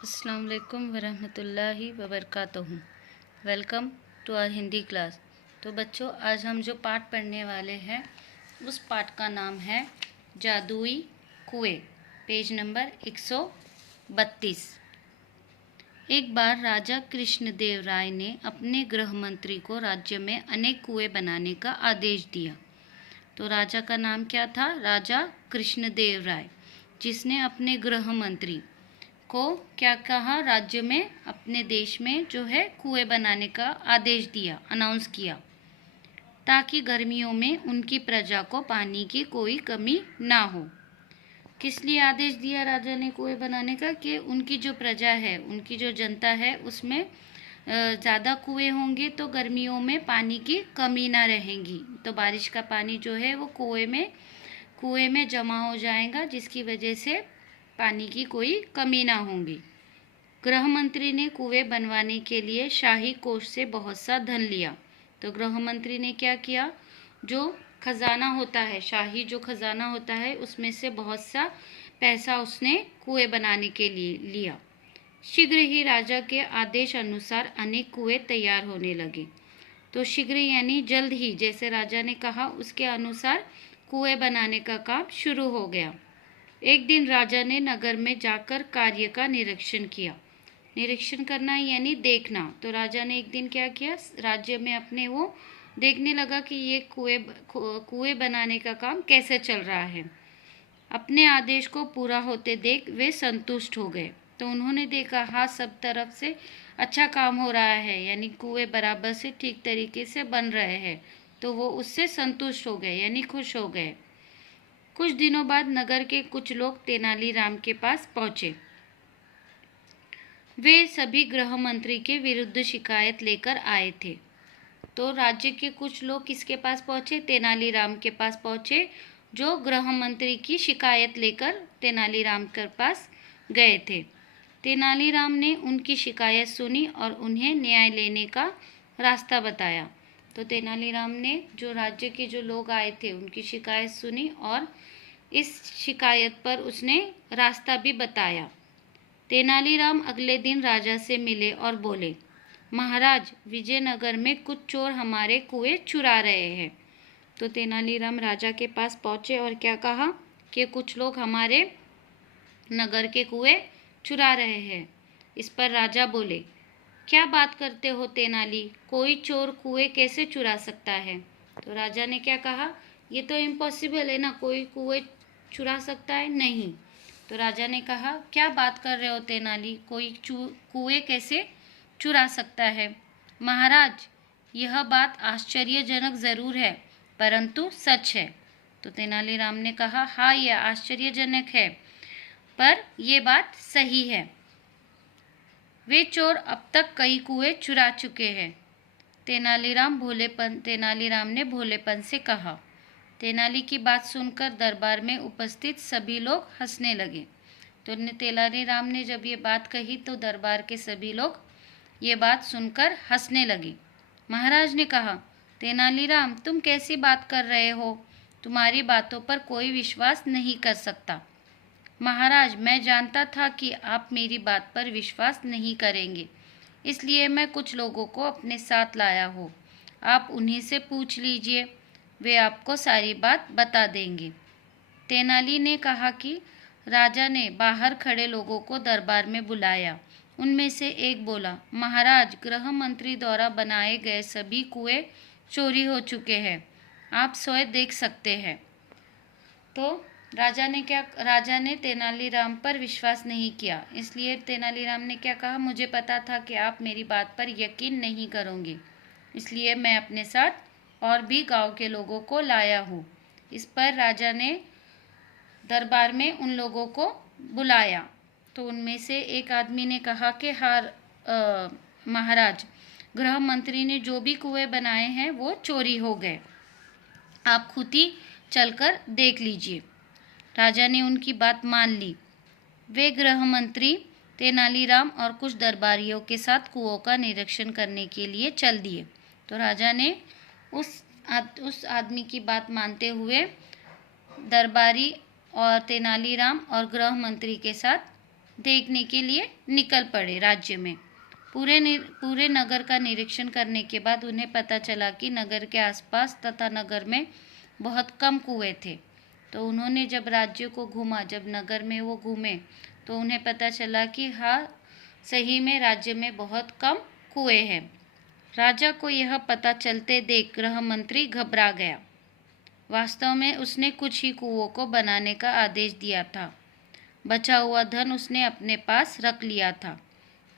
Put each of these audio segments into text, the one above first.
अस्सलाम वालेकुम वरहमतुल्लाहि वबरकातुहू। Welcome to our Hindi class. तो बच्चों, आज हम जो पाठ पढ़ने वाले हैं उस पाठ का नाम है जादुई कुएं, पेज नंबर 132। एक बार राजा कृष्णदेव राय ने अपने गृह मंत्री को राज्य में अनेक कुएं बनाने का आदेश दिया। तो राजा का नाम क्या था? राजा कृष्णदेव राय, जिसने अपने गृह मंत्री को क्या कहा? राज्य में, अपने देश में जो है कुएं बनाने का आदेश दिया, अनाउंस किया, ताकि गर्मियों में उनकी प्रजा को पानी की कोई कमी ना हो। किस लिए आदेश दिया राजा ने कुएं बनाने का? कि उनकी जो प्रजा है, उनकी जो जनता है, उसमें ज़्यादा कुएं होंगे तो गर्मियों में पानी की कमी ना रहेगी। तो बारिश का पानी जो है वो कुएं में जमा हो जाएगा, जिसकी वजह से पानी की कोई कमी ना होगी। गृह मंत्री ने कुएं बनवाने के लिए शाही कोष से बहुत सा धन लिया। तो गृह मंत्री ने क्या किया? जो खजाना होता है, शाही जो खजाना होता है, उसमें से बहुत सा पैसा उसने कुएं बनाने के लिए लिया। शीघ्र ही राजा के आदेश अनुसार अनेक कुएं तैयार होने लगे। तो शीघ्र यानी जल्द ही, जैसे राजा ने कहा उसके अनुसार कुएं बनाने का काम शुरू हो गया। एक दिन राजा ने नगर में जाकर कार्य का निरीक्षण किया। निरीक्षण करना यानी देखना। तो राजा ने एक दिन क्या किया? राज्य में अपने वो देखने लगा कि ये कुएं बनाने का काम कैसे चल रहा है। अपने आदेश को पूरा होते देख वे संतुष्ट हो गए। तो उन्होंने देखा, हाँ, सब तरफ से अच्छा काम हो रहा है, यानी कुएं बराबर से ठीक तरीके से बन रहे हैं। तो वो उससे संतुष्ट हो गए, यानी खुश हो गए। कुछ दिनों बाद नगर के कुछ लोग तेनालीराम के पास पहुंचे। वे सभी गृह मंत्री के विरुद्ध शिकायत लेकर आए थे। तो राज्य के कुछ लोग किसके पास पहुंचे? तेनालीराम के पास पहुंचे, जो गृह मंत्री की शिकायत लेकर तेनालीराम के पास गए थे। तेनालीराम ने उनकी शिकायत सुनी और उन्हें न्याय लेने का रास्ता बताया। तो तेनालीराम ने जो राज्य के जो लोग आए थे उनकी शिकायत सुनी और इस शिकायत पर उसने रास्ता भी बताया। तेनालीराम अगले दिन राजा से मिले और बोले, महाराज, विजयनगर में कुछ चोर हमारे कुएं चुरा रहे हैं। तो तेनालीराम राजा के पास पहुंचे और क्या कहा? कि कुछ लोग हमारे नगर के कुएं चुरा रहे हैं। इस पर राजा बोले, क्या बात करते हो तेनाली, कोई चोर कुएं कैसे चुरा सकता है? तो राजा ने क्या कहा? ये तो इम्पॉसिबल है ना, कोई कुएं चुरा सकता है? नहीं। तो राजा ने कहा, क्या बात कर रहे हो तेनाली, कोई कुएं कैसे चुरा सकता है? महाराज, यह बात आश्चर्यजनक जरूर है, परंतु सच है। तो तेनालीराम ने कहा, हाँ, यह आश्चर्यजनक है, पर यह बात सही है। वे चोर अब तक कई कुएं चुरा चुके हैं। तेनालीराम ने भोलेपन से कहा। तेनाली की बात सुनकर दरबार में उपस्थित सभी लोग हंसने लगे। तो तेनालीराम ने जब ये बात कही तो दरबार के सभी लोग ये बात सुनकर हंसने लगे। महाराज ने कहा, तेनालीराम, तुम कैसी बात कर रहे हो? तुम्हारी बातों पर कोई विश्वास नहीं कर सकता। महाराज, मैं जानता था कि आप मेरी बात पर विश्वास नहीं करेंगे, इसलिए मैं कुछ लोगों को अपने साथ लाया हूँ। आप उन्हीं से पूछ लीजिए, वे आपको सारी बात बता देंगे। तेनाली ने कहा कि राजा ने बाहर खड़े लोगों को दरबार में बुलाया। उनमें से एक बोला, महाराज, गृह मंत्री द्वारा बनाए गए सभी कुएं चोरी हो चुके हैं, आप स्वयं देख सकते हैं। तो राजा ने तेनालीराम पर विश्वास नहीं किया, इसलिए तेनालीराम ने क्या कहा? मुझे पता था कि आप मेरी बात पर यकीन नहीं करोगे, इसलिए मैं अपने साथ और भी गांव के लोगों को लाया हूँ। इस पर राजा ने दरबार में उन लोगों को बुलाया। तो उनमें से एक आदमी ने कहा कि महाराज, गृह मंत्री ने जो भी कुएं बनाए हैं वो चोरी हो गए, आप खुद ही चलकर देख लीजिए। राजा ने उनकी बात मान ली। वे गृह मंत्री तेनालीराम और कुछ दरबारियों के साथ कुओं का निरीक्षण करने के लिए चल दिए। तो राजा ने उस आदमी की बात मानते हुए दरबारी और तेनालीराम और गृह मंत्री के साथ देखने के लिए निकल पड़े राज्य में। पूरे नगर का निरीक्षण करने के बाद उन्हें पता चला कि नगर के आसपास तथा नगर में बहुत कम कुएं थे। तो उन्होंने जब राज्य को घूमा, जब नगर में वो घूमे, तो उन्हें पता चला कि हाँ, सही में राज्य में बहुत कम कुएं हैं। राजा को यह पता चलते देख गृह मंत्री घबरा गया। वास्तव में उसने कुछ ही कुओं को बनाने का आदेश दिया था। बचा हुआ धन उसने अपने पास रख लिया था।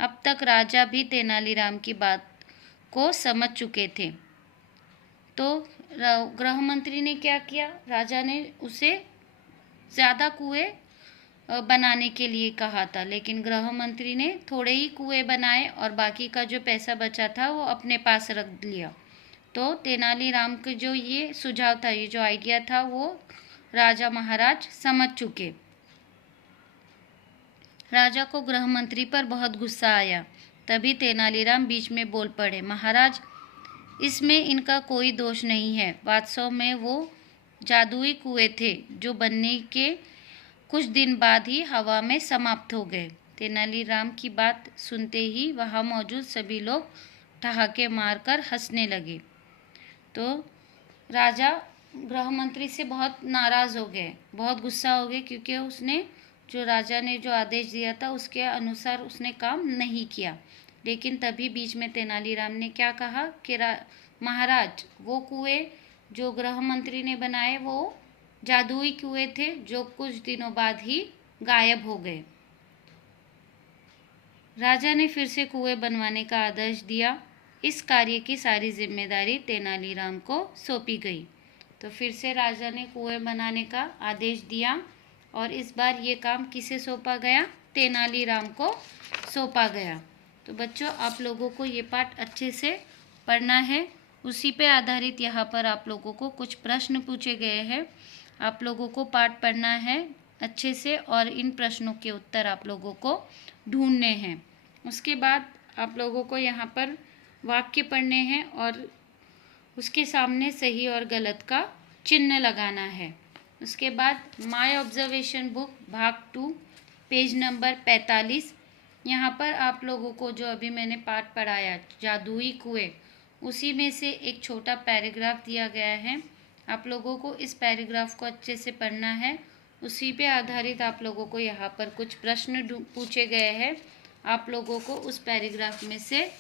अब तक राजा भी तेनालीराम की बात को समझ चुके थे। तो गृह मंत्री ने क्या किया? राजा ने उसे ज़्यादा कुएं बनाने के लिए कहा था, लेकिन गृह मंत्री ने थोड़े ही कुएं बनाए और बाकी का जो पैसा बचा था वो अपने पास रख लिया। तो तेनालीराम का जो ये सुझाव था, ये जो आइडिया था, वो राजा महाराज समझ चुके। राजा को गृह मंत्री पर बहुत गुस्सा आया। तभी तेनालीराम बीच में बोल पड़े, महाराज, इसमें इनका कोई दोष नहीं है। वास्तव में वो जादुई कुएं थे जो बनने के कुछ दिन बाद ही हवा में समाप्त हो गए। तेनालीराम की बात सुनते ही वहाँ मौजूद सभी लोग ठहाके मारकर हंसने लगे। तो राजा गृह मंत्री से बहुत नाराज़ हो गए, बहुत गुस्सा हो गए, क्योंकि उसने जो राजा ने जो आदेश दिया था उसके अनुसार उसने काम नहीं किया। लेकिन तभी बीच में तेनालीराम ने क्या कहा कि महाराज, वो कुएं जो गृह मंत्री ने बनाए वो जादुई कुएं थे जो कुछ दिनों बाद ही गायब हो गए। राजा ने फिर से कुएं बनवाने का आदेश दिया। इस कार्य की सारी जिम्मेदारी तेनालीराम को सौंपी गई। तो फिर से राजा ने कुएं बनाने का आदेश दिया और इस बार ये काम किसे सौंपा गया? तेनालीराम को सौंपा गया। तो बच्चों, आप लोगों को ये पाठ अच्छे से पढ़ना है। उसी पे आधारित यहाँ पर आप लोगों को कुछ प्रश्न पूछे गए हैं। आप लोगों को पाठ पढ़ना है अच्छे से और इन प्रश्नों के उत्तर आप लोगों को ढूंढने हैं। उसके बाद आप लोगों को यहाँ पर वाक्य पढ़ने हैं और उसके सामने सही और गलत का चिन्ह लगाना है। उसके बाद माय ऑब्जर्वेशन बुक भाग 2 पेज नंबर 45, यहाँ पर आप लोगों को जो अभी मैंने पाठ पढ़ाया जादुई कुएं, उसी में से एक छोटा पैराग्राफ दिया गया है। आप लोगों को इस पैराग्राफ को अच्छे से पढ़ना है। उसी पे आधारित आप लोगों को यहाँ पर कुछ प्रश्न पूछे गए हैं। आप लोगों को उस पैराग्राफ में से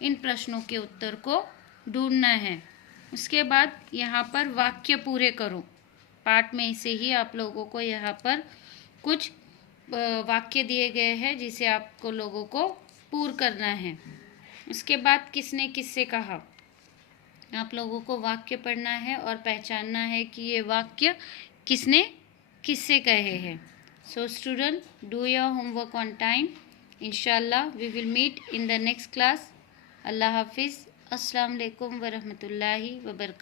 इन प्रश्नों के उत्तर को ढूंढना है। उसके बाद यहाँ पर वाक्य पूरे करो। पाठ में से ही आप लोगों को यहाँ पर कुछ वाक्य दिए गए हैं जिसे आपको लोगों को पूर्ण करना है। उसके बाद किसने किससे कहा, आप लोगों को वाक्य पढ़ना है और पहचानना है कि ये वाक्य किसने किससे कहे हैं। So student, do your homework on time. इंशाल्लाह we will meet in the next class. अल्लाह हाफिज़। अस्सलाम वालेकुम वरहमतुल्लाहि वबरकातुहू।